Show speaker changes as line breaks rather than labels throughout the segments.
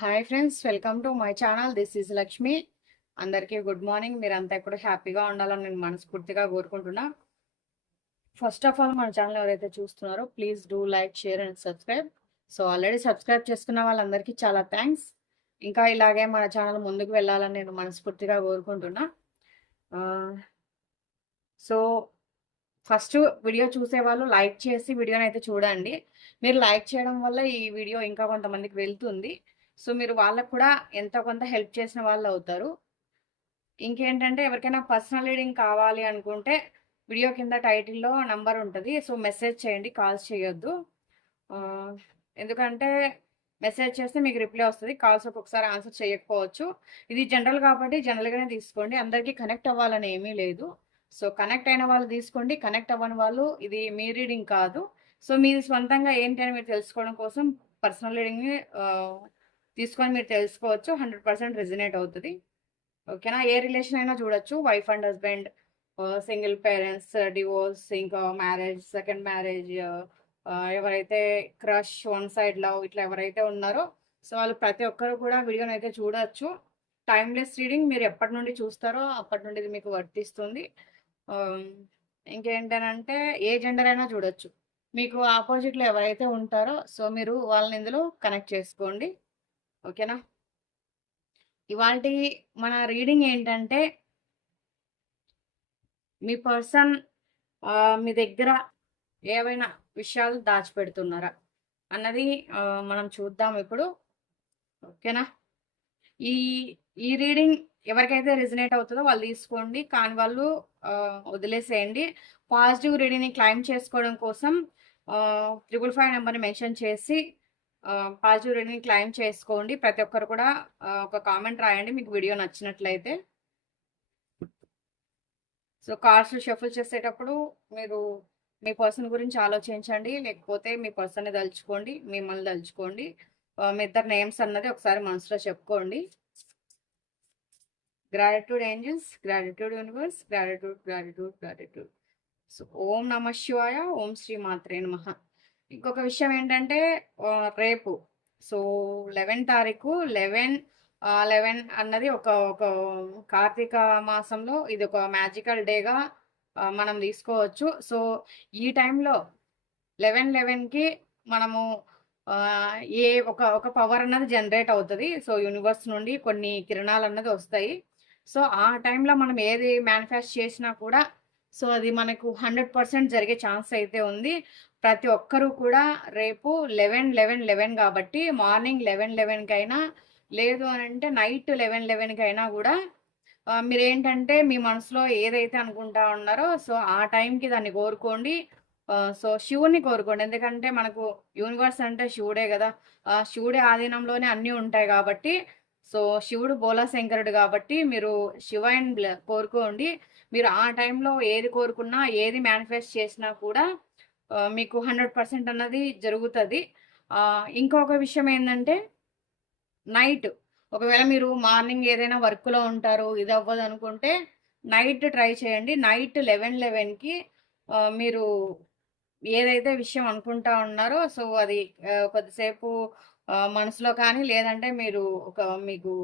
Hi friends welcome to my channel this is Lakshmi అందరికీ good morning మీరంతా కూడా హ్యాపీగా ఉండాలని నేను మనస్ఫూర్తిగా కోరుకుంటున్నా. ఫస్ట్ ఆఫ్ ఆల్ మన ఛానల్ ఎవరైతే చూస్తున్నారో please do like share and subscribe so already subscribe చేసుకున్న వాళ్ళందరికీ చాలా థ్యాంక్స్ ఇంకా ఇలాగే మన ఛానల్ ముందుకు వెళ్ళాలని నేను మనస్ఫూర్తిగా కోరుకుంటున్నా. సో ఫస్ట్ వీడియో చూసే వాళ్ళు లైక్ చేసి వీడియోని అయితే చూడండి. మీరు లైక్ చేయడం వల్ల ఈ వీడియో ఇంకా కొంతమందికి వెళ్తుంది. సో మీరు వాళ్ళకు కూడా ఎంతో కొంత హెల్ప్ చేసిన వాళ్ళు అవుతారు. ఇంకేంటంటే ఎవరికైనా పర్సనల్ రీడింగ్ కావాలి అనుకుంటే వీడియో కింద టైటిల్లో నంబర్ ఉంటుంది. సో మెసేజ్ చేయండి కాల్స్ చేయొద్దు. ఎందుకంటే మెసేజ్ చేస్తే మీకు రిప్లై వస్తుంది. కాల్స్ ఒక్కొక్కసారి ఆన్సర్ చేయకపోవచ్చు. ఇది జనరల్ కాబట్టి జనరల్గానే తీసుకోండి. అందరికీ కనెక్ట్ అవ్వాలని ఏమీ లేదు. సో కనెక్ట్ అయిన వాళ్ళు తీసుకోండి. కనెక్ట్ అవ్వని వాళ్ళు ఇది మీ రీడింగ్ కాదు. సో మీరు స్వంతంగా ఏంటి అని మీరు తెలుసుకోవడం కోసం పర్సనల్ రీడింగ్ని తీసుకొని మీరు తెలుసుకోవచ్చు హండ్రెడ్ పర్సెంట్ రెజినేట్ అవుతుంది. ఓకేనా? ఏ రిలేషన్ అయినా చూడొచ్చు. Wife and husband single parents divorce ఇంకా మ్యారేజ్ సెకండ్ మ్యారేజ్ ఎవరైతే క్రష్ వన్ సైడ్ లవ్ ఇట్లా ఎవరైతే ఉన్నారో సో వాళ్ళు ప్రతి ఒక్కరు కూడా వీడియోని అయితే చూడొచ్చు. టైమ్లెస్ రీడింగ్ మీరు ఎప్పటి నుండి చూస్తారో అప్పటి నుండి ఇది మీకు వర్తిస్తుంది. Um, ఇంకేంటనంటే ఏ జెండర్ అయినా చూడొచ్చు. మీకు ఆపోజిట్లో ఎవరైతే ఉంటారో సో మీరు వాళ్ళని ఇందులో కనెక్ట్ చేసుకోండి. ఓకేనా? ఇవాళ మన రీడింగ్ ఏంటంటే మీ పర్సన్ మీ దగ్గర ఏవైనా విషయాలు దాచిపెడుతున్నారా? అన్నది మనం చూద్దాం ఇప్పుడు. ఓకేనా? ఈ ఈ రీడింగ్ ఎవరికైతే రిజనేట్ అవుతుందో వాళ్ళు తీసుకోండి. కానీ వాళ్ళు వదిలేసేయండి. పాజిటివ్ రీడింగ్ని క్లైమ్ చేసుకోవడం కోసం ట్రిపుల్ ఫైవ్ నెంబర్ని మెన్షన్ చేసి పాజిటివ్ రీడింగ్ని క్లైమ్ చేసుకోండి. ప్రతి ఒక్కరు కూడా ఒక కామెంట్ రాయండి. మీకు వీడియో నచ్చినట్లయితే. సో కార్డ్స్ షఫుల్ చేసేటప్పుడు మీరు మీ పర్సన్ గురించి ఆలోచించండి. లేకపోతే మీ పర్సన్ని తలుచుకోండి. మిమ్మల్ని తలుచుకోండి. మీ ఇద్దరు నేమ్స్ అన్నది ఒకసారి మనసులో చెప్పుకోండి. Gratitude angels gratitude universe gratitude gratitude gratitude so Om Namah Shivaya Om Shri మాత్రే నమః. ఇంకొక విషయం ఏంటంటే రేపు. సో లెవెన్ తారీఖు లెవెన్ లెవెన్ అన్నది ఒక ఒక కార్తీక మాసంలో ఇది ఒక మ్యాజికల్ డేగా మనం తీసుకోవచ్చు. సో ఈ టైంలో లెవెన్ లెవెన్కి మనము ఏ ఒక ఒక పవర్ అన్నది జనరేట్ అవుతుంది. సో యూనివర్స్ నుండి కొన్ని కిరణాలు అన్నది వస్తాయి. సో ఆ టైంలో మనం ఏది మేనిఫెస్ట్ చేసినా కూడా సో అది మనకు హండ్రెడ్ పర్సెంట్ జరిగే ఛాన్స్ అయితే ఉంది. ప్రతి ఒక్కరూ కూడా రేపు లెవెన్ లెవెన్ లెవెన్ కాబట్టి మార్నింగ్ లెవెన్ లెవెన్కి అయినా లేదు అని అంటే నైట్ లెవెన్ లెవెన్కి అయినా కూడా మీరు ఏంటంటే మీ మనసులో ఏదైతే అనుకుంటా ఉన్నారో సో ఆ టైంకి దాన్ని కోరుకోండి. సో శివుని కోరుకోండి. ఎందుకంటే మనకు యూనివర్స్ అంటే శివుడే కదా. శివుడే శివుడి ఆధీనంలోనే అన్నీ ఉంటాయి కాబట్టి సో శివుడు బోలా శంకరుడు కాబట్టి మీరు శివాయిని కోరుకోండి. మీరు ఆ టైంలో ఏది కోరుకున్నా ఏది మేనిఫెస్ట్ చేసినా కూడా మీకు హండ్రెడ్ పర్సెంట్ అన్నది జరుగుతుంది. ఇంకొక విషయం ఏంటంటే నైట్ ఒకవేళ మీరు మార్నింగ్ ఏదైనా వర్క్లో ఉంటారు ఇది అవ్వదు అనుకుంటే నైట్ ట్రై చేయండి. నైట్ లెవెన్ లెవెన్కి మీరు ఏదైతే విషయం అనుకుంటా ఉన్నారో సో అది కొద్దిసేపు మనసులో కానీ లేదంటే మీరు ఒక మీకు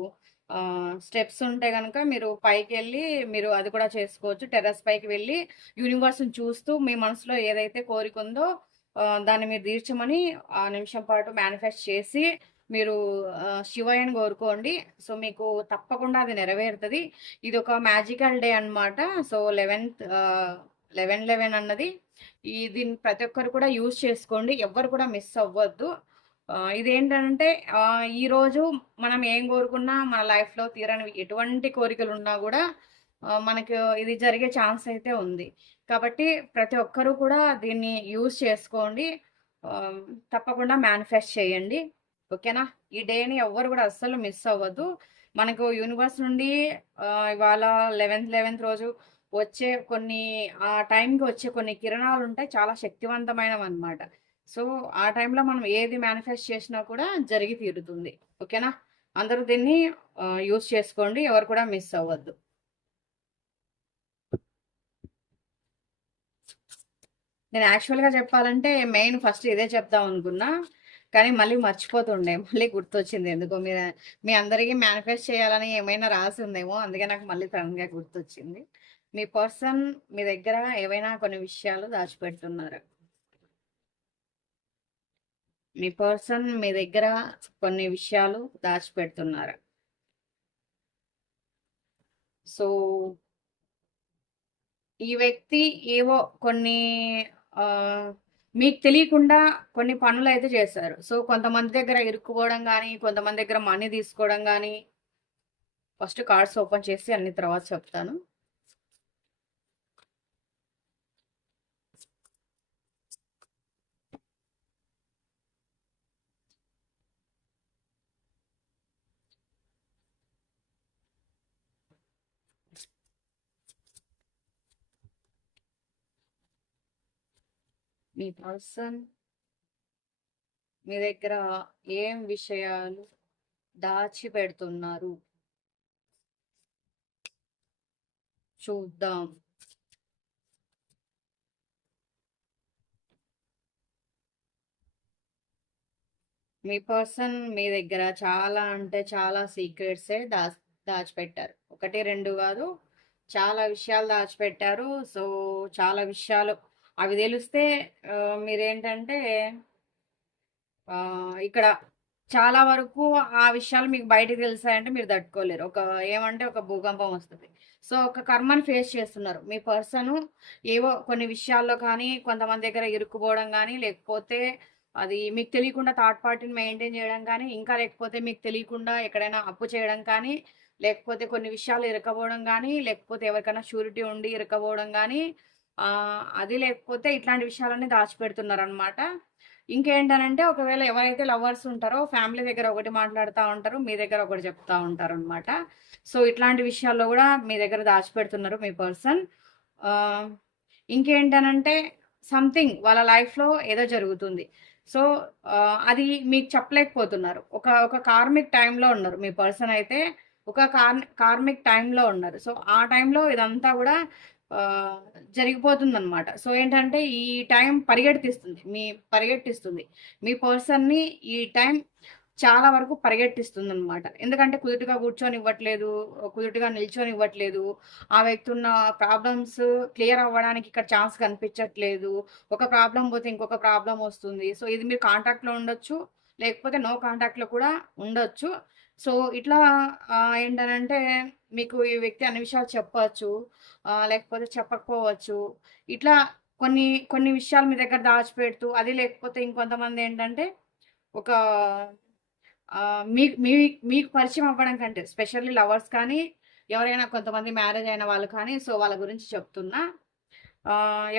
స్టెప్స్ ఉంటే కనుక మీరు పైకి వెళ్ళి మీరు అది కూడా చేసుకోవచ్చు. టెర్రస్ పైకి వెళ్ళి యూనివర్స్ని చూస్తూ మీ మనసులో ఏదైతే కోరిక ఉందో దాన్ని మీరు తీర్చమని ఆ నిమిషం పాటు మేనిఫెస్ట్ చేసి మీరు శివయ్యని కోరుకోండి. సో మీకు తప్పకుండా అది నెరవేరుతుంది. ఇది ఒక మ్యాజికల్ డే అన్నమాట. సో లెవెన్త్ లెవెన్ లెవెన్ అన్నది. ఈ దీన్ని ప్రతి ఒక్కరు కూడా యూజ్ చేసుకోండి. ఎవ్వరు కూడా మిస్ అవ్వద్దు. ఇదేంటంటే ఈరోజు మనం ఏం కోరుకున్నా మన లైఫ్లో తీరని ఎటువంటి కోరికలు ఉన్నా కూడా మనకు ఇది జరిగే ఛాన్స్ అయితే ఉంది. కాబట్టి ప్రతి ఒక్కరూ కూడా దీన్ని యూజ్ చేసుకోండి. తప్పకుండా మేనిఫెస్ట్ చేయండి. ఓకేనా? ఈ డేని ఎవ్వరు కూడా అస్సలు మిస్ అవ్వద్దు. మనకు యూనివర్స్ నుండి ఇవాళ లెవెన్త్ లెవెన్త్ రోజు వచ్చే కొన్ని ఆ టైంకి వచ్చే కొన్ని కిరణాలు ఉంటాయి చాలా శక్తివంతమైనవి అనమాట సో ఆ టైంలో మనం ఏది మేనిఫెస్ట్ చేసినా కూడా జరిగి తీరుతుంది. ఓకేనా? అందరూ దీన్ని యూస్ చేసుకోండి. ఎవరు కూడా మిస్ అవ్వద్దు. నేను యాక్చువల్గా చెప్పాలంటే మెయిన్ ఫస్ట్ ఇదే చెప్దాం అనుకున్నా కానీ మళ్ళీ మర్చిపోతుండే. మళ్ళీ గుర్తొచ్చింది ఎందుకో. మీ మీ అందరికీ మేనిఫెస్ట్ చేయాలని ఏమైనా రాసి ఉందేమో అందుకే నాకు మళ్ళీ సడన్గా గుర్తొచ్చింది. మీ పర్సన్ మీ దగ్గర ఏవైనా కొన్ని విషయాలు దాచిపెడుతున్నారు. మీ పర్సన్ మీ దగ్గర కొన్ని విషయాలు దాచిపెడుతున్నారు. సో ఈ వ్యక్తి ఏవో కొన్ని మీకు తెలియకుండా కొన్ని పనులు అయితే చేశారు. సో కొంతమంది దగ్గర ఇరుక్కుపోవడం కానీ కొంతమంది దగ్గర మనీ తీసుకోవడం కానీ ఫస్ట్ కార్డ్స్ ఓపెన్ చేసి అన్ని తర్వాత చెప్తాను. మీ పర్సన్ మీ దగ్గర ఏం విషయాలు దాచి పెడుతున్నారు చూద్దాం. మీ పర్సన్ మీ దగ్గర చాలా అంటే చాలా సీక్రెట్సే దా దాచిపెట్టారు. ఒకటి రెండు కాదు చాలా విషయాలు దాచిపెట్టారు. సో చాలా విషయాలు అవి తెలిస్తే మీరేంటంటే ఇక్కడ చాలా వరకు ఆ విషయాలు మీకు బయటకు తెలిసాయంటే మీరు తట్టుకోలేరు. ఒక ఏమంటే ఒక భూకంపం వస్తుంది. సో ఒక కర్మని ఫేస్ చేస్తున్నారు. మీ పర్సన్ ఏవో కొన్ని విషయాల్లో కానీ కొంతమంది దగ్గర ఇరుక్కుపోవడం కానీ లేకపోతే అది మీకు తెలియకుండా థర్డ్ పార్టీని మెయింటైన్ చేయడం కానీ ఇంకా లేకపోతే మీకు తెలియకుండా ఎక్కడైనా అప్పు చేయడం కానీ లేకపోతే కొన్ని విషయాలు ఇరకపోవడం కానీ లేకపోతే ఎవరికైనా షూరిటీ ఉండి ఇరకపోవడం కానీ అది లేకపోతే ఇట్లాంటి విషయాలన్నీ దాచిపెడుతున్నారు అనమాట ఇంకేంటనంటే ఒకవేళ ఎవరైతే లవర్స్ ఉంటారో ఫ్యామిలీ దగ్గర ఒకటి మాట్లాడుతూ ఉంటారు మీ దగ్గర ఒకటి చెప్తా ఉంటారు అనమాట సో ఇట్లాంటి విషయాల్లో కూడా మీ దగ్గర దాచిపెడుతున్నారు మీ పర్సన్. ఇంకేంటనంటే సంథింగ్ వాళ్ళ లైఫ్లో ఏదో జరుగుతుంది. సో అది మీకు చెప్పలేకపోతున్నారు. ఒక ఒక కార్మిక్ టైంలో ఉన్నారు మీ పర్సన్ అయితే ఒక కార్ కార్మిక్ టైంలో ఉన్నారు. సో ఆ టైంలో ఇదంతా కూడా జరిగిపోతుంది అనమాట సో ఏంటంటే ఈ టైం పరిగెట్టిస్తుంది. మీ పరిగెట్టిస్తుంది. మీ పర్సన్ని ఈ టైం చాలా వరకు పరిగెట్టిస్తుంది అనమాట ఎందుకంటే కుదుటిగా కూర్చొని ఇవ్వట్లేదు కుదుటిగా నిల్చొని ఇవ్వట్లేదు ఆ వ్యక్తి ఉన్న ప్రాబ్లమ్స్ క్లియర్ అవ్వడానికి ఇక్కడ ఛాన్స్ కనిపించట్లేదు. ఒక ప్రాబ్లం పోతే ఇంకొక ప్రాబ్లం వస్తుంది. సో ఇది మీరు కాంటాక్ట్లో ఉండొచ్చు. లేకపోతే నో కాంటాక్ట్లో కూడా ఉండొచ్చు. సో ఇట్లా ఏంటనంటే మీకు ఈ వ్యక్తి అన్ని విషయాలు చెప్పవచ్చు లేకపోతే చెప్పకపోవచ్చు. ఇట్లా కొన్ని కొన్ని విషయాలు మీ దగ్గర దాచిపెడుతూ అది లేకపోతే ఇంకొంతమంది ఏంటంటే ఒక మీ మీ మీకు పరిచయం అవ్వడం కంటే స్పెషల్లీ లవర్స్ కానీ ఎవరైనా కొంతమంది మ్యారేజ్ అయిన వాళ్ళు కానీ సో వాళ్ళ గురించి చెప్తున్నా.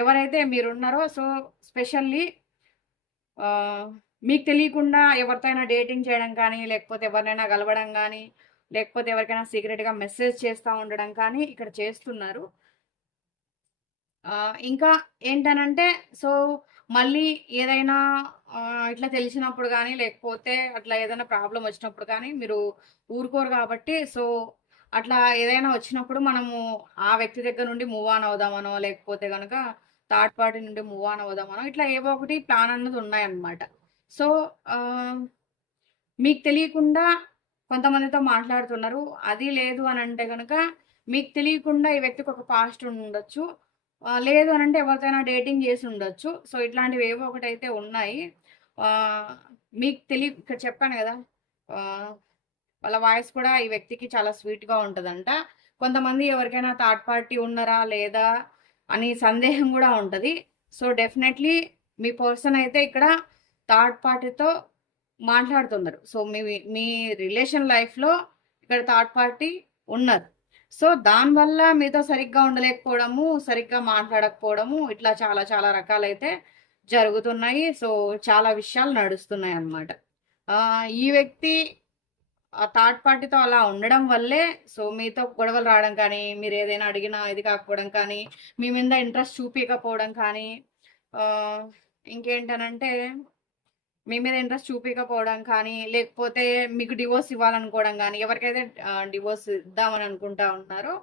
ఎవరైతే మీరున్నారో సో స్పెషల్లీ మీకు తెలియకుండా ఎవరితో అయినా డేటింగ్ చేయడం కానీ లేకపోతే ఎవరినైనా కలవడం కానీ లేకపోతే ఎవరికైనా సీక్రెట్గా మెసేజ్ చేస్తూ ఉండడం కానీ ఇక్కడ చేస్తున్నారు. ఇంకా ఏంటనంటే సో మళ్ళీ ఏదైనా ఇట్లా తెలిసినప్పుడు కానీ లేకపోతే అట్లా ఏదైనా ప్రాబ్లం వచ్చినప్పుడు కానీ మీరు ఊరుకోరు కాబట్టి సో అట్లా ఏదైనా వచ్చినప్పుడు మనము ఆ వ్యక్తి దగ్గర నుండి మూవ్ ఆన్ అవుదామనో లేకపోతే కనుక థర్డ్ పార్టీ నుండి మూవ్ ఆన్ అవుదామనో ఇట్లా ఏవో ఒకటి ప్లాన్ అన్నది ఉన్నాయన్నమాట. సో మీకు తెలియకుండా కొంతమందితో మాట్లాడుతున్నారు. అది లేదు అని అంటే కనుక మీకు తెలియకుండా ఈ వ్యక్తికి ఒక పాస్ట్ ఉండొచ్చు. లేదు అని అంటే ఎవరితోనైనా డేటింగ్ చేసి ఉండొచ్చు. సో ఇట్లాంటివి ఏవో ఒకటి అయితే ఉన్నాయి మీకు తెలియ ఇక్కడ చెప్పాను కదా వాళ్ళ వాయిస్ కూడా ఈ వ్యక్తికి చాలా స్వీట్గా ఉంటుందంట. కొంతమంది ఎవరికైనా థర్డ్ పార్టీ ఉన్నారా లేదా అని సందేహం కూడా ఉంటుంది. సో డెఫినెట్లీ మీ పర్సన్ అయితే ఇక్కడ థర్డ్ పార్టీతో మాట్లాడుతున్నారు. సో మీ మీ రిలేషన్ లైఫ్లో ఇక్కడ థర్డ్ పార్టీ ఉన్నారు సో దానివల్ల మీతో సరిగ్గా ఉండలేకపోవడము సరిగ్గా మాట్లాడకపోవడము ఇట్లా చాలా చాలా రకాలైతే జరుగుతున్నాయి. సో చాలా విషయాలు నడుస్తున్నాయి అన్నమాట. ఈ వ్యక్తి ఆ థర్డ్ పార్టీతో అలా ఉండడం వల్లే సో మీతో గొడవలు రావడం కానీ మీరు ఏదైనా అడిగినా ఇది కాకపోవడం కానీ మీ మీద ఇంట్రెస్ట్ చూపించకపోవడం కానీ ఇంకేంటనంటే మీ మీద ఇంట్రెస్ట్ చూపించకపోవడం కానీ లేకపోతే మీకు డివోర్స్ ఇవ్వాలనుకోవడం కానీ ఎవరికైతే డివోర్స్ ఇద్దామని అనుకుంటా ఉన్నారో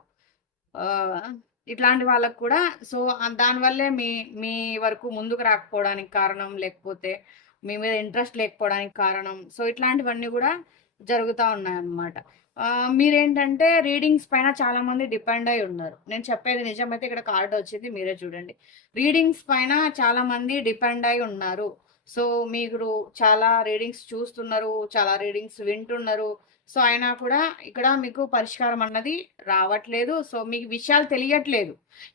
ఇట్లాంటి వాళ్ళకు కూడా సో దానివల్లే మీ మీ వరకు ముందుకు రాకపోవడానికి కారణం లేకపోతే మీ మీద ఇంట్రెస్ట్ లేకపోవడానికి కారణం. సో ఇట్లాంటివన్నీ కూడా జరుగుతూ ఉన్నాయన్నమాట. మీరేంటంటే రీడింగ్స్ పైన చాలా మంది డిపెండ్ అయి ఉన్నారు. నేను చెప్పేది నిజమైతే ఇక్కడ కార్డు వచ్చింది మీరే చూడండి. రీడింగ్స్ పైన చాలా మంది డిపెండ్ అయి ఉన్నారు. సో మీరు చాలా రీడింగ్స్ చూస్తున్నారు చాలా రీడింగ్స్ వింటున్నారు. సో అయినా కూడా ఇక్కడ మీకు పరిష్కారం అన్నది రావట్లేదు. సో మీకు విషయాలు తెలియట్లేదు.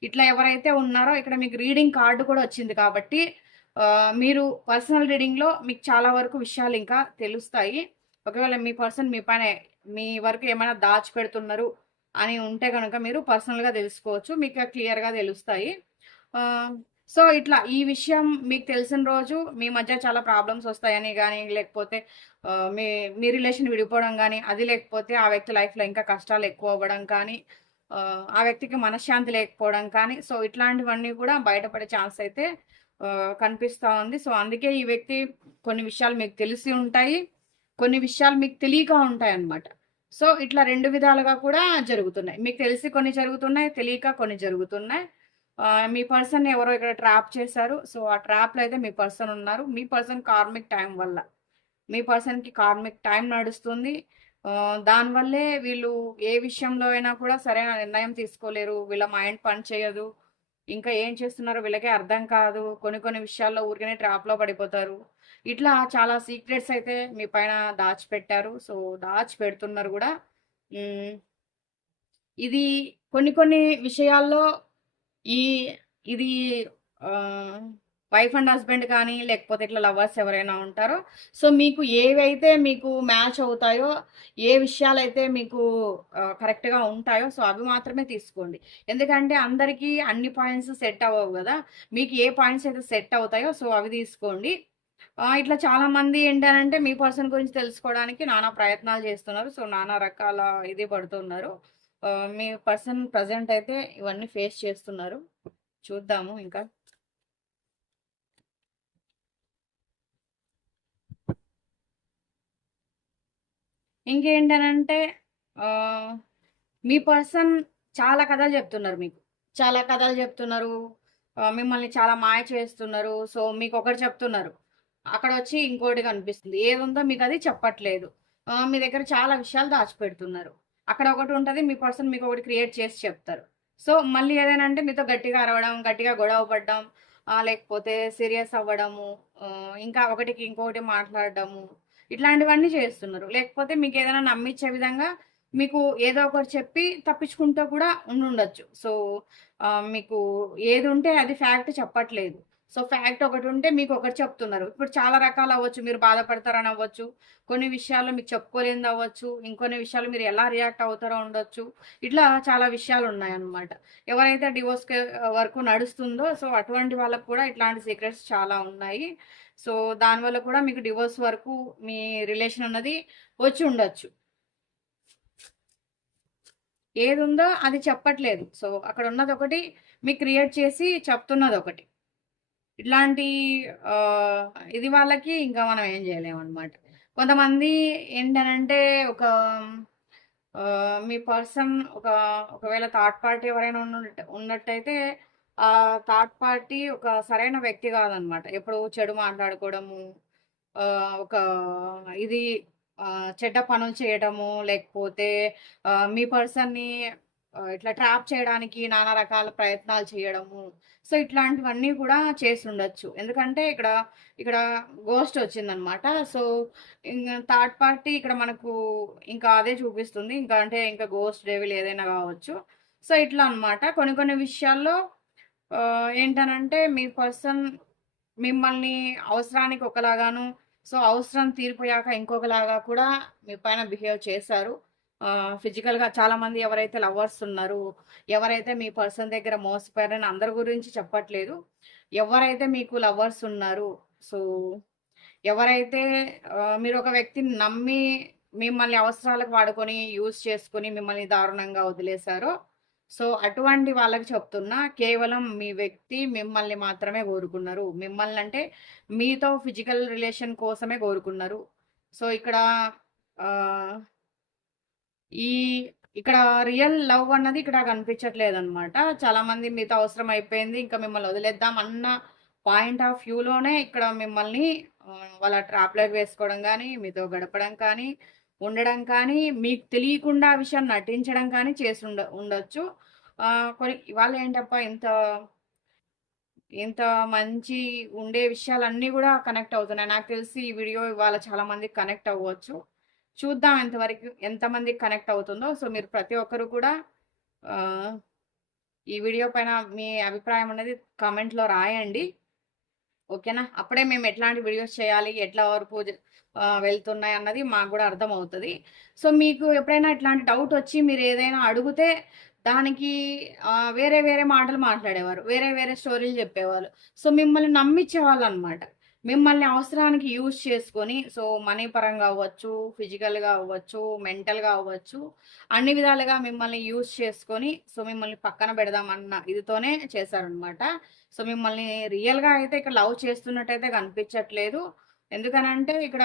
ఇట్లా ఎవరైతే ఉన్నారో ఇక్కడ మీకు రీడింగ్ కార్డు కూడా వచ్చింది కాబట్టి మీరు పర్సనల్ రీడింగ్లో మీకు చాలా వరకు విషయాలు ఇంకా తెలుస్తాయి. ఒకవేళ మీ పర్సన్ మీ పైన మీ వరకు ఏమైనా దాచిపెడుతున్నారు అని ఉంటే కనుక మీరు పర్సనల్గా తెలుసుకోవచ్చు. మీకు క్లియర్గా తెలుస్తాయి. సో ఇట్లా ఈ విషయం మీకు తెలిసిన రోజు మీ మధ్య చాలా ప్రాబ్లమ్స్ వస్తాయని కానీ లేకపోతే మీ మీ రిలేషన్ విడిపోవడం కానీ అది లేకపోతే ఆ వ్యక్తి లైఫ్లో ఇంకా కష్టాలు ఎక్కువ అవ్వడం కానీ ఆ, వ్యక్తికి మనశ్శాంతి లేకపోవడం కానీ సో ఇట్లాంటివన్నీ కూడా బయటపడే ఛాన్స్ అయితే కనిపిస్తూ ఉంది. సో అందుకే ఈ వ్యక్తి కొన్ని విషయాలు మీకు తెలిసి ఉంటాయి కొన్ని విషయాలు మీకు తెలియక ఉంటాయి అన్నమాట. సో ఇట్లా రెండు విధాలుగా కూడా జరుగుతున్నాయి. మీకు తెలిసి కొన్ని జరుగుతున్నాయి తెలియక కొన్ని జరుగుతున్నాయి. మీ పర్సన్ ఎవరో ఇక్కడ ట్రాప్ చేశారు. సో ఆ ట్రాప్లో అయితే మీ పర్సన్ ఉన్నారు. మీ పర్సన్ కార్మిక్ టైం వల్ల. మీ పర్సన్కి కార్మిక్ టైం నడుస్తుంది. దానివల్లే వీళ్ళు ఏ విషయంలో అయినా కూడా సరైన నిర్ణయం తీసుకోలేరు. వీళ్ళ మైండ్ పని చేయదు. ఇంకా ఏం చేస్తున్నారో వీళ్ళకే అర్థం కాదు. కొన్ని కొన్ని విషయాల్లో ఊరికనే ట్రాప్లో పడిపోతారు. ఇట్లా చాలా సీక్రెట్స్ అయితే మీ పైన దాచిపెట్టారు. సో దాచిపెడుతున్నారు కూడా. ఇది కొన్ని కొన్ని విషయాల్లో ఈ ఇది వైఫ్ అండ్ హస్బెండ్ కానీ లేకపోతే ఇట్లా లవర్స్ ఎవరైనా ఉంటారో సో మీకు ఏవైతే మీకు మ్యాచ్ అవుతాయో ఏ విషయాలు అయితే మీకు కరెక్ట్గా ఉంటాయో సో అవి మాత్రమే తీసుకోండి. ఎందుకంటే అందరికీ అన్ని పాయింట్స్ సెట్ అవ్వవు కదా. మీకు ఏ పాయింట్స్ అయితే సెట్ అవుతాయో సో అవి తీసుకోండి. ఇట్లా చాలామంది ఏంటంటే మీ పర్సన్ గురించి తెలుసుకోవడానికి నానా ప్రయత్నాలు చేస్తున్నారు. సో నానా రకాల ఇది పడుతున్నారు. మీ పర్సన్ ప్రజెంట్ అయితే ఇవన్నీ ఫేస్ చేస్తున్నారు. చూద్దాము ఇంకా. ఇంకేంటనంటే మీ పర్సన్ చాలా కథలు చెప్తున్నారు మీకు. చాలా కథలు చెప్తున్నారు. మిమ్మల్ని చాలా మాయ చేస్తున్నారు. సో మీకు ఒకటి చెప్తున్నారు. అక్కడ వచ్చి ఇంకోటి కనిపిస్తుంది. ఏదుందో మీకు అది చెప్పట్లేదు మీ దగ్గర చాలా విషయాలు దాచిపెడుతున్నారు. అక్కడ ఒకటి ఉంటుంది మీ పర్సన్ మీకు ఒకటి క్రియేట్ చేసి చెప్తారు. సో మళ్ళీ ఏదైనా అంటే మీతో గట్టిగా అరవడం గట్టిగా గొడవ పడడం లేకపోతే సీరియస్ అవ్వడము ఇంకా ఒకటికి ఇంకొకటి మాట్లాడడము ఇట్లాంటివన్నీ చేస్తున్నారు. లేకపోతే మీకు ఏదైనా నమ్మించే విధంగా మీకు ఏదో ఒకటి చెప్పి తప్పించుకుంటూ కూడా ఉండుండొచ్చు. సో మీకు ఏది ఉంటే అది ఫ్యాక్ట్ చెప్పట్లేదు. సో ఫ్యాక్ట్ ఒకటి ఉంటే మీకు ఒకటి చెప్తున్నారు. ఇప్పుడు చాలా రకాలు అవ్వచ్చు. మీరు బాధపడతారని అవ్వచ్చు. కొన్ని విషయాలు మీకు చెప్పుకోలేని అవ్వచ్చు. ఇంకొన్ని విషయాలు మీరు ఎలా రియాక్ట్ అవుతారో ఉండొచ్చు. ఇట్లా చాలా విషయాలు ఉన్నాయన్నమాట. ఎవరైతే డివోర్స్ వరకు నడుస్తుందో సో అటువంటి వాళ్ళకు కూడా ఇట్లాంటి సీక్రెట్స్ చాలా ఉన్నాయి. సో దానివల్ల కూడా మీకు డివోర్స్ వరకు మీ రిలేషన్ అన్నది వచ్చి ఉండొచ్చు. ఏది ఉందో అది చెప్పట్లేదు. సో అక్కడ ఉన్నది ఒకటి మీకు క్రియేట్ చేసి చెప్తున్నది ఒకటి. ఇట్లాంటి ఇది వాళ్ళకి ఇంకా మనం ఏం చేయలేము అనమాట కొంతమంది ఏంటనంటే ఒక మీ పర్సన్ ఒక ఒకవేళ థర్డ్ పార్టీ ఎవరైనా ఉన్నట్టు ఉన్నట్టయితే ఆ థర్డ్ పార్టీ ఒక సరైన వ్యక్తి కాదనమాట ఎప్పుడు చెడు మాట్లాడుకోవడము ఒక ఇది చెడ్డ పనులు చేయడము లేకపోతే మీ పర్సన్ని ఇట్లా ట్రాప్ చేయడానికి నానా రకాల ప్రయత్నాలు చేయడము. సో ఇట్లాంటివన్నీ కూడా చేసి ఉండొచ్చు ఎందుకంటే ఇక్కడ ఇక్కడ గోస్ట్ వచ్చిందనమాట. సో ఇంకా థర్డ్ పార్టీ ఇక్కడ మనకు ఇంకా అదే చూపిస్తుంది. ఇంకా అంటే ఇంకా గోస్ట్ డేవిల్ ఏదైనా కావచ్చు. సో ఇట్లా అనమాట కొన్ని కొన్ని విషయాల్లో ఏంటనంటే మీ పర్సన్ మిమ్మల్ని అవసరానికి ఒకలాగాను సో అవసరం తీరిపోయాక ఇంకొకలాగా కూడా మీ పైన బిహేవ్ చేశారు. ఫిజికల్గా చాలామంది ఎవరైతే లవర్స్ ఉన్నారు ఎవరైతే మీ పర్సన్ దగ్గర మోసపోయారని అందరి గురించి చెప్పట్లేదు. ఎవరైతే మీకు లవర్స్ ఉన్నారు సో ఎవరైతే మీరు ఒక వ్యక్తిని నమ్మి మిమ్మల్ని అవసరాలకు వాడుకొని యూజ్ చేసుకొని మిమ్మల్ని దారుణంగా వదిలేశారో సో అటువంటి వాళ్ళకి చెప్తున్నా కేవలం మీ వ్యక్తి మిమ్మల్ని మాత్రమే కోరుకున్నారు. మిమ్మల్ని అంటే మీతో ఫిజికల్ రిలేషన్ కోసమే కోరుకున్నారు. సో ఇక్కడ ఈ ఇక్కడ రియల్ లవ్ అన్నది ఇక్కడ కనిపించట్లేదు అనమాట చాలా మంది మీతో అవసరం అయిపోయింది ఇంకా మిమ్మల్ని వదిలేద్దాం అన్న పాయింట్ ఆఫ్ వ్యూలోనే ఇక్కడ మిమ్మల్ని వాళ్ళ ట్రాప్లోకి వేసుకోవడం కానీ మీతో గడపడం కానీ ఉండడం కానీ మీకు తెలియకుండా ఆ విషయాన్ని నటించడం కానీ చేసి ఉండ ఉండొచ్చు. కొన్ని ఇవాళ ఏంటప్ప ఇంత ఇంత మంచి ఉండే విషయాలన్నీ కూడా కనెక్ట్ అవుతున్నాయి. నాకు తెలిసి ఈ వీడియో ఇవాళ చాలా మందికి కనెక్ట్ అవ్వచ్చు. చూద్దాం ఎంతవరకు ఎంతమంది కనెక్ట్ అవుతుందో. సో మీరు ప్రతి ఒక్కరు కూడా ఈ వీడియో పైన మీ అభిప్రాయం అనేది కామెంట్లో రాయండి. ఓకేనా? అప్పుడే మేము ఎట్లాంటి వీడియోస్ చేయాలి ఎట్లా వరకు వెళ్తున్నాయి అన్నది మాకు కూడా అర్థం అవుతుంది సో మీకు ఎప్పుడైనా ఇట్లాంటి డౌట్ వచ్చి మీరు ఏదైనా అడిగితే దానికి వేరే వేరే మాటలు మాట్లాడేవారు వేరే వేరే స్టోరీలు చెప్పేవాళ్ళు. సో మిమ్మల్ని నమ్మించేవాళ్ళు అనమాట మిమ్మల్ని అవసరానికి యూజ్ చేసుకొని సో మనీ పరంగా అవ్వచ్చు ఫిజికల్గా అవ్వచ్చు మెంటల్గా అవ్వచ్చు అన్ని విధాలుగా మిమ్మల్ని యూజ్ చేసుకొని సో మిమ్మల్ని పక్కన పెడదామన్న ఇదితోనే చేశారనమాట. సో మిమ్మల్ని రియల్గా అయితే ఇక్కడ లవ్ చేస్తున్నట్టయితే కనిపించట్లేదు. ఎందుకనంటే ఇక్కడ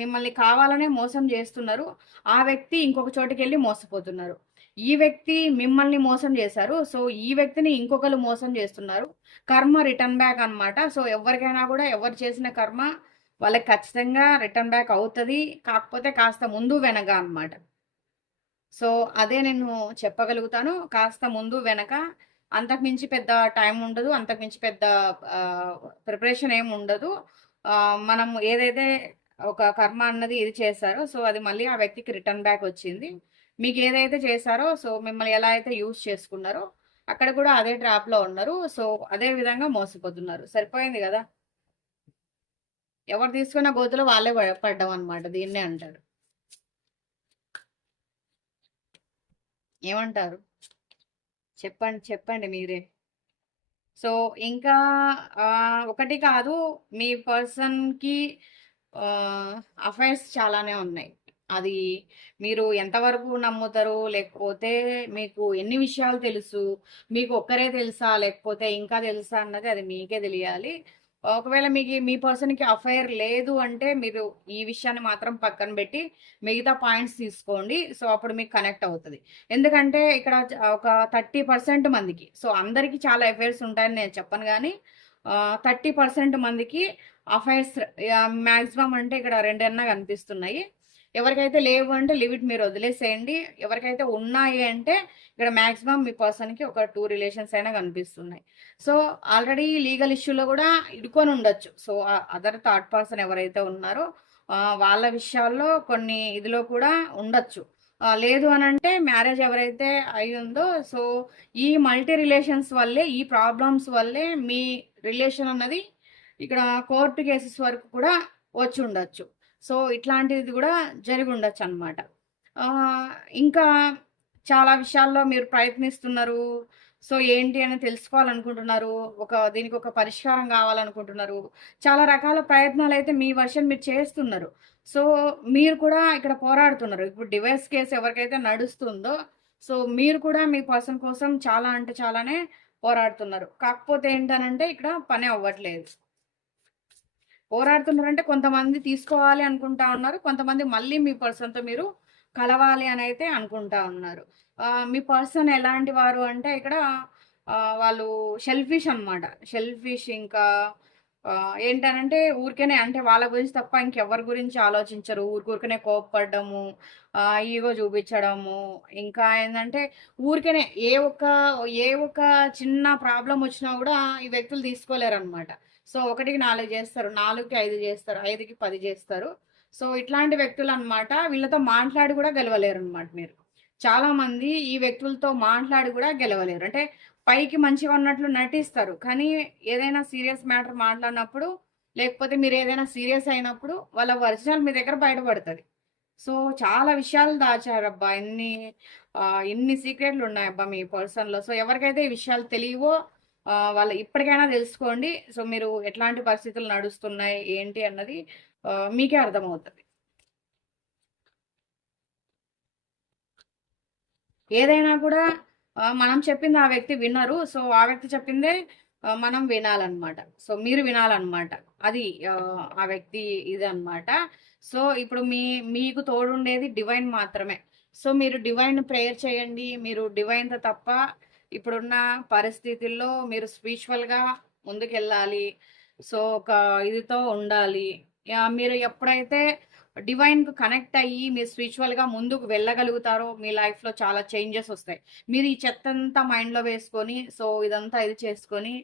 మిమ్మల్ని కావాలనే మోసం చేస్తున్నారు. ఆ వ్యక్తి ఇంకొక చోటికి వెళ్ళి మోసపోతున్నారు. ఈ వ్యక్తి మిమ్మల్ని మోసం చేశారు. సో ఈ వ్యక్తిని ఇంకొకరు మోసం చేస్తున్నారు. కర్మ రిటర్న్ బ్యాక్ అన్నమాట. సో ఎవరికైనా కూడా ఎవరు చేసిన కర్మ వాళ్ళకి ఖచ్చితంగా రిటర్న్ బ్యాక్ అవుతుంది. కాకపోతే కాస్త ముందు వెనక అన్నమాట. సో అదే నేను చెప్పగలుగుతాను. కాస్త ముందు వెనక. అంతకుమించి పెద్ద టైం ఉండదు. అంతకుమించి పెద్ద ప్రిపరేషన్ ఏమి ఉండదు. మనం ఏదైతే ఒక కర్మ అన్నది ఇది చేశారో సో అది మళ్ళీ ఆ వ్యక్తికి రిటర్న్ బ్యాక్ వచ్చింది. మీకు ఏదైతే చేశారో సో మిమ్మల్ని ఎలా అయితే యూజ్ చేసుకున్నారో అక్కడ కూడా అదే ట్రాప్లో ఉన్నారు. సో అదే విధంగా మోసపోతున్నారు. సరిపోయింది కదా? ఎవరు తీసుకున్న గోతులో వాళ్ళే పడ్డం అనమాట దీన్నే అంటారు. ఏమంటారు? చెప్పండి చెప్పండి మీరే. సో ఇంకా ఒకటి కాదు మీ పర్సన్కి అఫైర్స్ చాలానే ఉన్నాయి. అది మీరు ఎంతవరకు నమ్ముతారు లేకపోతే మీకు ఎన్ని విషయాలు తెలుసు మీకు ఒక్కరే తెలుసా లేకపోతే ఇంకా తెలుసా అన్నది అది మీకే తెలియాలి. ఒకవేళ మీకు మీ పర్సన్కి అఫైర్ లేదు అంటే మీరు ఈ విషయాన్ని మాత్రం పక్కన పెట్టి మిగతా పాయింట్స్ తీసుకోండి. సో అప్పుడు మీకు కనెక్ట్ అవుతుంది. ఎందుకంటే ఇక్కడ ఒక థర్టీ పర్సెంట్ మందికి సో అందరికీ చాలా అఫైర్స్ ఉంటాయని నేను చెప్పను కానీ థర్టీ పర్సెంట్ మందికి అఫైర్స్ మ్యాక్సిమం అంటే ఇక్కడ రెండన్నా కనిపిస్తున్నాయి. ఎవరికైతే లేవు అంటే లిమిట్ మీరు వదిలేసేయండి. ఎవరికైతే ఉన్నాయి అంటే ఇక్కడ మ్యాక్సిమం మీ పర్సన్కి ఒక టూ రిలేషన్స్ అయినా కనిపిస్తున్నాయి. సో ఆల్రెడీ లీగల్ ఇష్యూలో కూడా ఇడుకొని ఉండొచ్చు. సో అదర్ థర్డ్ పర్సన్ ఎవరైతే ఉన్నారో వాళ్ళ విషయాల్లో కొన్ని ఇదిలో కూడా ఉండొచ్చు. లేదు అని అంటే మ్యారేజ్ ఎవరైతే అయి ఉందో సో ఈ మల్టీ రిలేషన్స్ వల్లే ఈ ప్రాబ్లమ్స్ వల్లే మీ రిలేషన్ అన్నది ఇక్కడ కోర్టు కేసెస్ వరకు కూడా వచ్చి ఉండొచ్చు. సో ఇట్లాంటిది కూడా జరిగి ఉండొచ్చు అనమాట ఇంకా చాలా విషయాల్లో మీరు ప్రయత్నిస్తున్నారు. సో ఏంటి అని తెలుసుకోవాలనుకుంటున్నారు. ఒక దీనికి ఒక పరిష్కారం కావాలనుకుంటున్నారు. చాలా రకాల ప్రయత్నాలు అయితే మీ వర్షన్ మీరు చేస్తున్నారు. సో మీరు కూడా ఇక్కడ పోరాడుతున్నారు. ఇప్పుడు డివైస్ కేసు ఎవరికైతే నడుస్తుందో సో మీరు కూడా మీ పర్సన్ కోసం చాలా అంటే చాలానే పోరాడుతున్నారు. కాకపోతే ఏంటనంటే ఇక్కడ పని అవ్వట్లేదు. పోరాడుతున్నారంటే కొంతమంది తీసుకోవాలి అనుకుంటా ఉన్నారు కొంతమంది మళ్ళీ మీ పర్సన్తో మీరు కలవాలి అని అయితే అనుకుంటా ఉన్నారు. మీ పర్సన్ ఎలాంటి వారు అంటే ఇక్కడ వాళ్ళు షెల్ఫిష్ అన్నమాట. షెల్ఫిష్ ఇంకా ఏంటనంటే ఊరికేనే అంటే వాళ్ళ గురించి తప్ప ఇంకెవరి గురించి ఆలోచించరు. ఊరికూరికనే కోపపడ్డము ఈగో చూపించడము. ఇంకా ఏంటంటే ఊరికేనే ఏ ఒక్క ఏ ఒక్క చిన్న ప్రాబ్లం వచ్చినా కూడా ఈ వ్యక్తులు తీసుకోలేరు అనమాట సో ఒకటికి నాలుగు చేస్తారు నాలుగుకి ఐదు చేస్తారు ఐదుకి పది చేస్తారు. సో ఇట్లాంటి వ్యక్తులు అన్నమాట వీళ్ళతో మాట్లాడి కూడా గెలవలేరు అనమాట మీరు. చాలామంది ఈ వ్యక్తులతో మాట్లాడి కూడా గెలవలేరు. అంటే పైకి మంచిగా ఉన్నట్లు నటిస్తారు కానీ ఏదైనా సీరియస్ మ్యాటర్ మాట్లాడినప్పుడు లేకపోతే మీరు ఏదైనా సీరియస్ అయినప్పుడు వాళ్ళ ఒరిజినల్ మీ దగ్గర బయటపడుతుంది. సో చాలా విషయాలు దాచారబ్బా. ఎన్ని ఎన్ని సీక్రెట్లు ఉన్నాయబ్బా మీ పర్సన్లో. సో ఎవరికైతే ఈ విషయాలు తెలియవో వాళ్ళు ఇప్పటికైనా తెలుసుకోండి. సో మీరు ఎట్లాంటి పరిస్థితులు నడుస్తున్నాయి ఏంటి అన్నది మీకే అర్థమవుతుంది. ఏదైనా కూడా మనం చెప్పింది ఆ వ్యక్తి వినరు. సో ఆ వ్యక్తి చెప్పిందే మనం వినాలన్నమాట. సో మీరు వినాలన్నమాట. అది ఆ, ఆ వ్యక్తి ఇది అన్నమాట సో ఇప్పుడు మీ మీకు తోడుండేది డివైన్ మాత్రమే. సో మీరు డివైన్ ప్రేయర్ చేయండి. మీరు డివైన్తో తప్ప ఇప్పుడున్న పరిస్థితుల్లో మీరు స్పిరిచువల్గా ముందుకెళ్ళాలి సో ఒక ఇదితో ఉండాలి మీరు ఎప్పుడైతే డివైన్‌కు కనెక్ట్ అయ్యి మీరు స్పిరిచువల్‌గా ముందుకు వెళ్ళగలుగుతారో మీ లైఫ్‌లో చాలా చేంజెస్ వస్తాయి. మీరు ఈ చెత్తంతా మైండ్‌లో వేసుకొని సో ఇదంతా ఇది చేసుకొని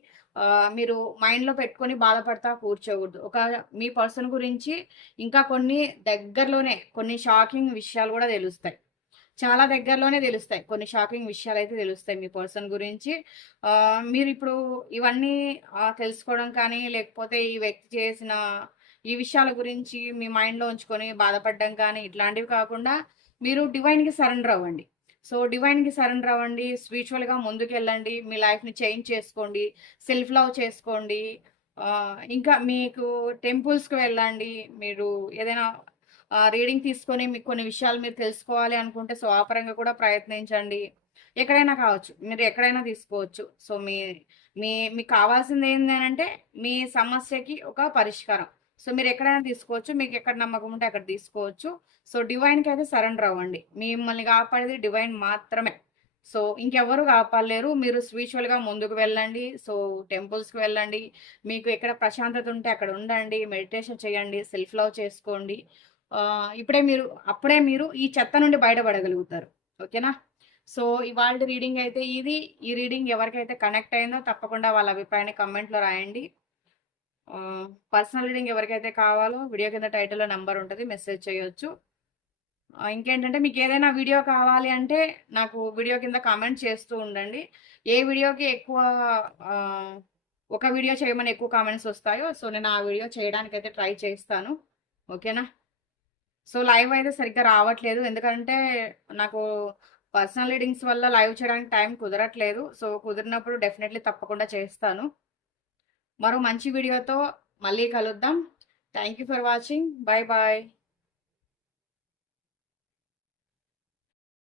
మీరు మైండ్‌లో పెట్టుకొని బాధపడతా కూర్చోకూడదు. ఒక మీ పర్సన్ గురించి ఇంకా కొన్ని దగ్గరలోనే కొన్ని షాకింగ్ విషయాలు కూడా తెలుస్తాయి. చాలా దగ్గరలోనే తెలుస్తాయి. కొన్ని షాకింగ్ అయితే తెలుస్తాయి మీ పర్సన్ గురించి. మీరు ఇప్పుడు ఇవన్నీ తెలుసుకోవడం కానీ, లేకపోతే ఈ వ్యక్తి చేసిన ఈ విషయాల గురించి మీ మైండ్‌లో ఉంచుకొని బాధపడడం కానీ, ఇట్లాంటివి కాకుండా మీరు డివైన్‌కి సరెండర్ అవ్వండి. సో, డివైన్‌కి సరెండర్ అవ్వండి. స్పిరిచువల్‌గా ముందుకెళ్ళండి. మీ లైఫ్‌ని చేంజ్ చేసుకోండి. సెల్ఫ్ లవ్ చేసుకోండి. ఇంకా మీకు టెంపుల్స్‌కి వెళ్ళండి. మీరు ఏదైనా రీడింగ్ తీసుకొని మీకు కొన్ని విషయాలు మీరు తెలుసుకోవాలి అనుకుంటే సో, ఆ పరంగా కూడా ప్రయత్నించండి. ఎక్కడైనా కావచ్చు. మీరు ఎక్కడైనా తీసుకోవచ్చు. సో, మీ మీ మీకు కావాల్సింది ఏందనంటే మీ సమస్యకి ఒక పరిష్కారం. సో, మీరు ఎక్కడైనా తీసుకోవచ్చు. మీకు ఎక్కడ నమ్మకం ఉంటే అక్కడ తీసుకోవచ్చు. సో, డివైన్కి అయితే సరెండర్ అవ్వండి. మిమ్మల్ని కాపాడేది డివైన్ మాత్రమే. సో, ఇంకెవ్వరు కాపాడలేరు. మీరు స్పిరిచువల్‌గా ముందుకు వెళ్ళండి. సో, టెంపుల్స్‌కి వెళ్ళండి. మీకు ఎక్కడ ప్రశాంతత ఉంటే అక్కడ ఉండండి. మెడిటేషన్ చేయండి. సెల్ఫ్ లవ్ చేసుకోండి. ఇప్పుడే మీరు అప్పుడే మీరు ఈ చెత్త నుండి బయటపడగలుగుతారు. ఓకేనా? సో, ఇవాళ రీడింగ్ అయితే ఇది. ఈ రీడింగ్ ఎవరికైతే కనెక్ట్ అయిందో తప్పకుండా వాళ్ళ అభిప్రాయాన్ని కమెంట్లో రాయండి. పర్సనల్ రీడింగ్ ఎవరికైతే కావాలో వీడియో కింద టైటిల్‌లో నెంబర్ ఉంటుంది మెసేజ్ చేయొచ్చు. ఇంకేంటంటే మీకు ఏదైనా వీడియో కావాలి అంటే నాకు వీడియో కింద కామెంట్ చేస్తూ ఉండండి. ఏ వీడియోకి ఎక్కువ ఒక వీడియో చేయమని ఎక్కువ కామెంట్స్ వస్తాయో సో, నేను ఆ వీడియో చేయడానికైతే ట్రై చేస్తాను. ఓకేనా? సో, లైవ్ అయితే సరిగ్గా రావట్లేదు. ఎందుకంటే నాకు పర్సనల్ రీడింగ్స్ వల్ల లైవ్ చేయడానికి టైం కుదరట్లేదు. సో, కుదిరినప్పుడు డెఫినెట్‌లీ తప్పకుండా చేస్తాను. మరో మంచి వీడియోతో మళ్ళీ కలుద్దాం. Thank you for watching. Bye bye.